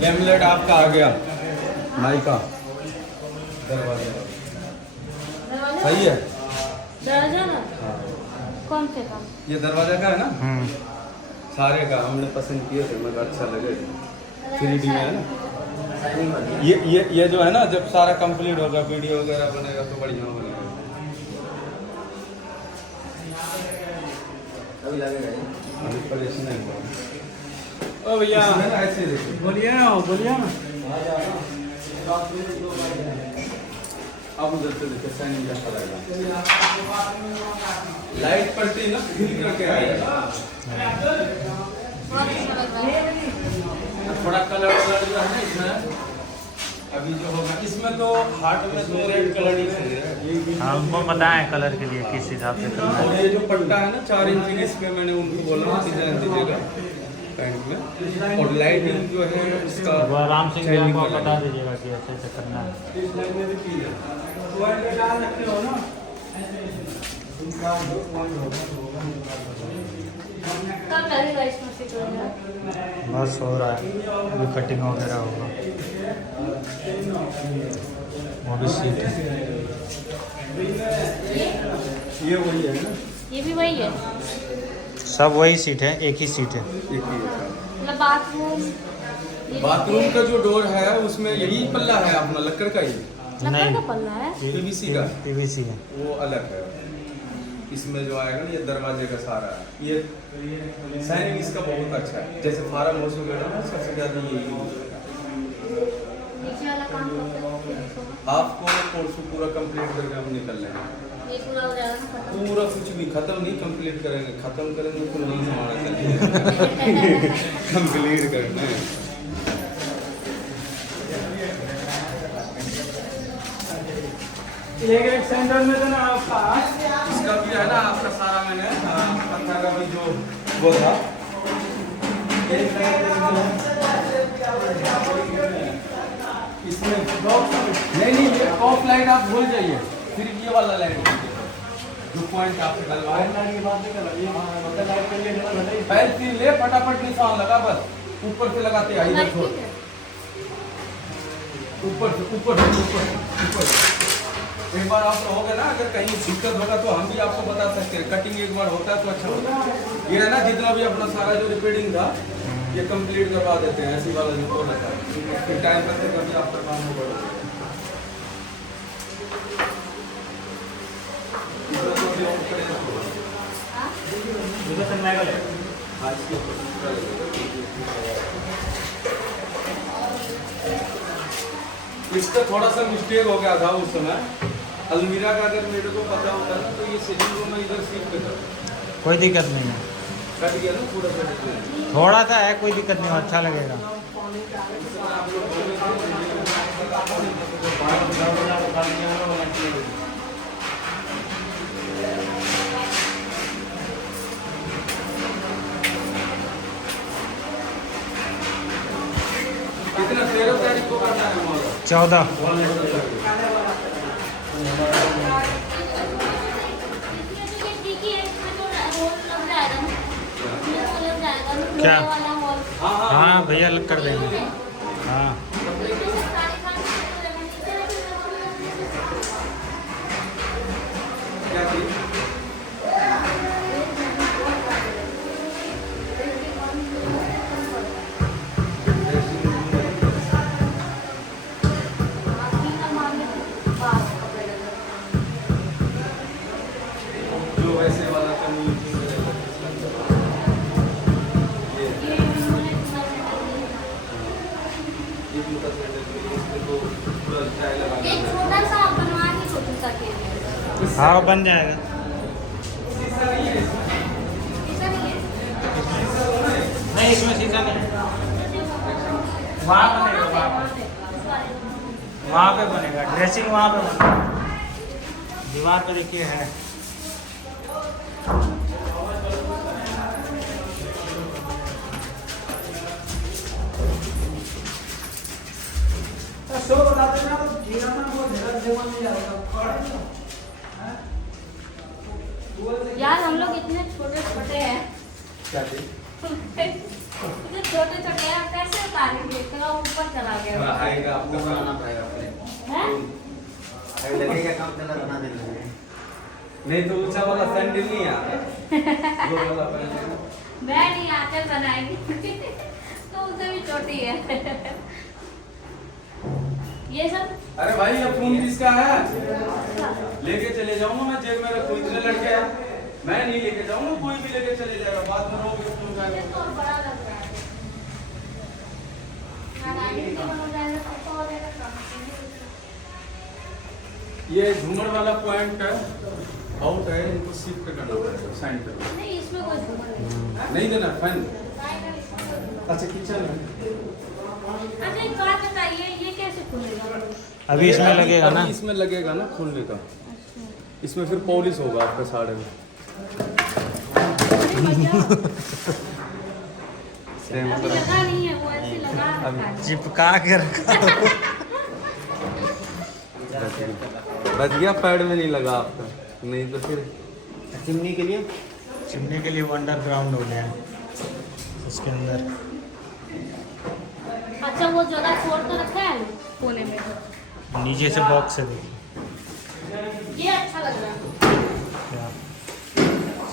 लेमलेट आपका आ गया नाई का दरवाजा सही है। दरवाजा ना कौन से का? ये दरवाजा का है ना, सारे का हमने पसंद किए थे, मगर अच्छा लगे 3D में है ना। ये जो है ना, जब सारा कंप्लीट होगा वीडियो वगैरह बनेगा तो बढ़िया बनेगा। अभी लगेगा अभी परेशान नहीं हुआ। ओ भैया ऐसे देखिए, बोलिए ना अब उधर से देखिए साइनिंग जैसा लगेगा। लाइट पड़ती ना खिल करके आएगा। थोड़ा कलर वलर जो है ना इसमें अभी जो होगा, इसमें तो हार्ट में तो रेड कलर ही है। हाँ, उनको पता है कलर के लिए किस हिसाब से करना है। और ये जो पट्टा है ना 4 इंच इस पे मैंने उनको बोला डिजाइन दीजिएगा पैंट में। और लाइटिंग जो है इसका वो राम सिंह जी को बता दीजिएगा कि ऐसे ऐसे करना है। कब लगेगा इसमें फिट होगा? बस हो रहा है, अभी कटिंग वगैरह होगा। वो भी सीट है, ये वही है ना, ये भी वही है सब वही सीट है, एक ही सीट है। एक ही है। मतलब बाथरूम बाथरूम का जो डोर है उसमें यही पल्ला है अपना लकड़ का ही, लकड़ का पल्ला है। PVC का PVC है। वो अलग है। इसमें जो आएगा ना ये दरवाजे का सारा है। ये साइनिंग इसका बहुत अच्छा है। जैसे फार्म हाउस वगैरह ना सबसे ज़्यादा यही यूज होता है। नीचे वाला काम कब तक होगा? आपको कोर्स पूरा कंप्लीट करके हम निकल लेंगे। ये पूरा हो जाएगा ना खत्म? पूरा कुछ भी खत्म नहीं, कंप्लीट करेंगे। खत्म करेंगे तो नहीं हमारा चलेगा। कंप्लीट करना है। एक सेंटर में तो ना आपका इसका भी है ना आपका सारा मैंने पत्थर का भी जो वो था इसमें नहीं ये ऑफ लाइट आप भूल जाइए, सिर्फ ये वाला लाइट जो पॉइंट आप डलवाए पहले तीन ले फटाफट निशान लगा, बस ऊपर से लगाते हैं इधर छोड़, ऊपर से ऊपर से ऊपर ऊपर। एक बार आप रहोगे ना, अगर कहीं दिक्कत होगा तो हम भी आपको बता सकते हैं। कटिंग एक बार होता है तो अच्छा होता है। ये है ना जितना भी अपना सारा जो रिपेयरिंग था ये कंप्लीट करवा देते हैं। ऐसी वाला जो तो रहता है फिर टाइम तक कभी आपका काम हो पड़ेगा। इसका थोड़ा सा मिस्टेक हो गया था उस समय। अलमीरा का अगर मेरे को पता होता ना तो ये सीलिंग को मैं इधर सीट पे था। कोई दिक्कत नहीं है, कट गया ना पूरा कट गया। थोड़ा सा है, कोई दिक्कत नहीं, अच्छा लगेगा। कितना 13 तारीख को करना है हमारा 14। क्या? हाँ भैया लग कर देंगे। हाँ क्या चीज? जो वैसे वाला कमी हाँ बन जाएगा। नहीं इसमें शीशा नहीं, वहाँ बनेगा, वहाँ पे बनेगा। ड्रेसिंग वहाँ पे बनेगा, दीवार पे देखिए है। शो बता देना तो जीना ना वो ढेर से नहीं जाएगा। यार हम लोग इतना क्या चीज? जो छोटे छोटे हैं कैसे उतारेंगे? तो ऊपर चला गया। आएगा आपको बनाना पड़ेगा अपने। हैं? अभी लगेगा काम चला बना देना है। नहीं तो ऊंचा वाला सैंडल नहीं आता। वो वाला पहनना। मैं नहीं आंचल बनाएगी। तो उससे भी छोटी है। ये सब अरे भाई ये फोन किसका है? लेके चले जाऊंगा मैं, जेब में रखूं, इतने लड़के हैं। मैं नहीं लेके जाऊंगा, कोई भी लेके चले जाएगा, बाद में रोगे फोन का। ये तो बड़ा लग रहा है। नारायण की बन जाएगा तो हो जाएगा काम। ये झूमर वाला पॉइंट है, आउट है, इनको शिफ्ट करना पड़ेगा साइन पे। नहीं इसमें कोई झूमर नहीं। नहीं देना फैन। फाइनल इसमें कोई झूमर अच्छा किचन है। नहीं। अच्छा एक बात बताइए, ये कैसे खुलेगा? अभी इसमें लगेगा ना? अभी इसमें लगेगा ना खुलने का। इसमें फिर पॉलिश होगा आपका साड़े में। अभी लगा नहीं है, वो ऐसे लगा रखा है। चिपका के रखा। बच गया, पैड में नहीं लगा आपका, नहीं तो फिर चिमनी के लिए चिमनी के लिए वो अंडरग्राउंड हो गया है उसके अंदर। अच्छा वो जगह छोड़ कर रखा है कोने में। नीचे से बॉक्स है देखिए ये अच्छा लग रहा है। क्या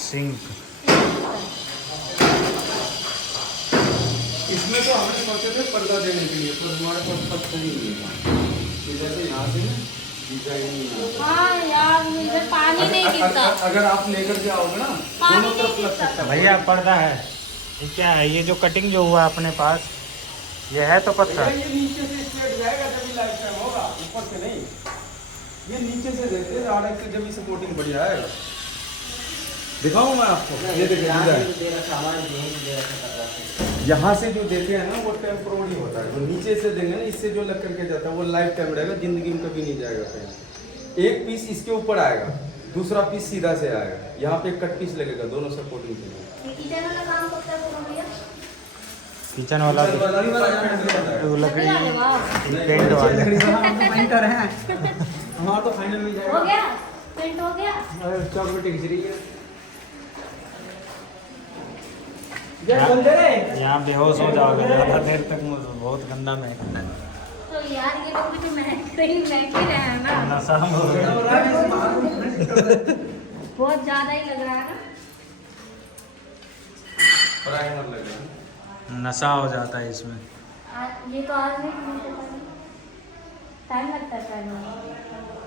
सिंक। इसमें तो हमें सोचे थे पर्दा देने के लिए, पर हमारे पास पत्थर ही नहीं है। जैसे यहाँ से डिजाइन नहीं है। हाँ यार इधर पानी नहीं गिरता। अगर आप लेकर के आओगे ना, पानी दोनों तरफ नहीं लग गिरता। सकता है। भैया पर्दा है। ये क्या है? ये जो कटिंग जो हुआ अपने पास, ये है तो पत्थर। ये नीचे से स्ट्रेट जाएगा जब भी लाइफ टाइम होगा, ऊपर से नहीं। ये नीचे से देते हैं डायरेक्ट से, जब भी सपोर्टिंग बढ़िया आएगा। दिखाऊं मैं आपको? ये देखिए डिजाइन। यहाँ से जो देते हैं ना वो टेम्पोररी होता है, जो नीचे से देंगे ना, इससे जो लग करके जाता है वो लाइफ टाइम रहेगा, जिंदगी में कभी नहीं जाएगा कहीं। एक पीस इसके ऊपर आएगा, दूसरा पीस सीधा से आएगा, यहाँ पे एक कट पीस लगेगा, दोनों सपोर्टिंग के लिए। ये किचन वाला काम कब तक होगा भैया? किचन वाला तो वो लकड़ी अरे वाह, पेंट वाला। पेंटर है वहाँ तो फाइनल में हो जाएगा। गया पेंट हो गया। चॉकलेट खिंच रही है। यहाँ बेहोश हो जाओगे ज़्यादा देर तक, मुझे बहुत गंदा महकता है। तो यार ये लोग भी तो महक रहे हैं ना। नशा हो गया। बहुत ज्यादा ही लग रहा है ना। प्राइमर लगेगा। नशा हो जाता है इसमें। ये तो आज नहीं टाइम लगता है टाइम।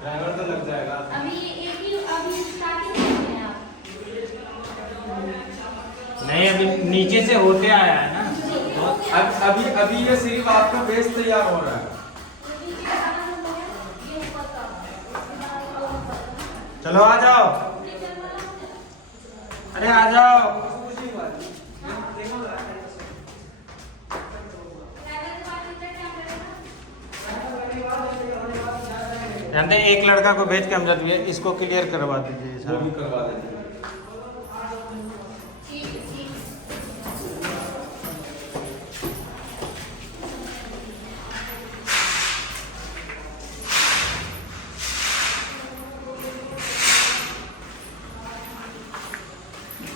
प्राइमर तो लग जाएगा। अभी एक ही अभी स्टार्टिंग में हैं आप। नहीं अभी नीचे से होते आया है ना। अभी ये सिर्फ आपका बेस तैयार हो रहा है। चलो आ जाओ, अरे आ जाओ। जानते हैं, एक लड़का को भेज के हम जाते हैं, इसको क्लियर करवा दीजिए वो भी साहब। करवा देते हैं।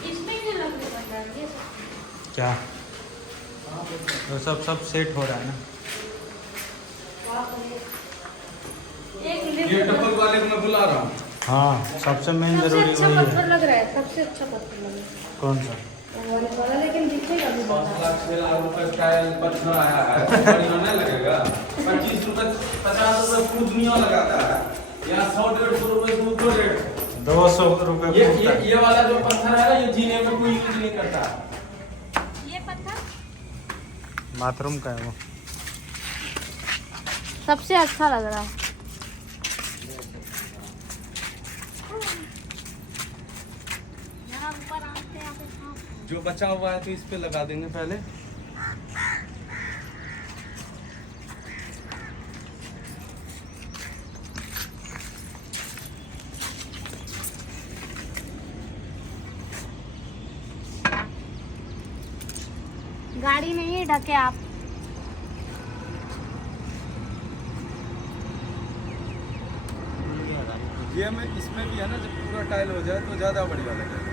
इसमें जो लकड़ी बन रहा है ये सब। क्या तो सब सेट हो रहा है ना। एक ये लिफ्ट टप्पल वाले को मैं बुला रहा हूँ। हाँ सबसे मेन सबसे जरूरी अच्छा वही पत्थर है। लग रहा है, सबसे अच्छा पत्थर लग रहा है कौन सा? वो वाला, लेकिन दिखेगा भी 5 बड़ा। लाख 6 लाख रुपए का पत्थर आया है, बढ़िया नहीं लगेगा। 25 रुपए 50 रुपए फुट दुनिया लगाता है, यहाँ 100-150 रुपए फुट को रेट। 200 रुपये फुट है। ये वाला जो पत्थर है ना, ये जीने में कोई यूज नहीं करता। ये पत्थर बाथरूम का है वो। सबसे अच्छा लग रहा है। यहाँ ऊपर आते आते जो बचा हुआ है तो इस पे लगा देंगे पहले। गाड़ी नहीं है, ढके आप। ये में इसमें भी है ना, जब पूरा टाइल हो जाए तो ज़्यादा बढ़िया लगेगा।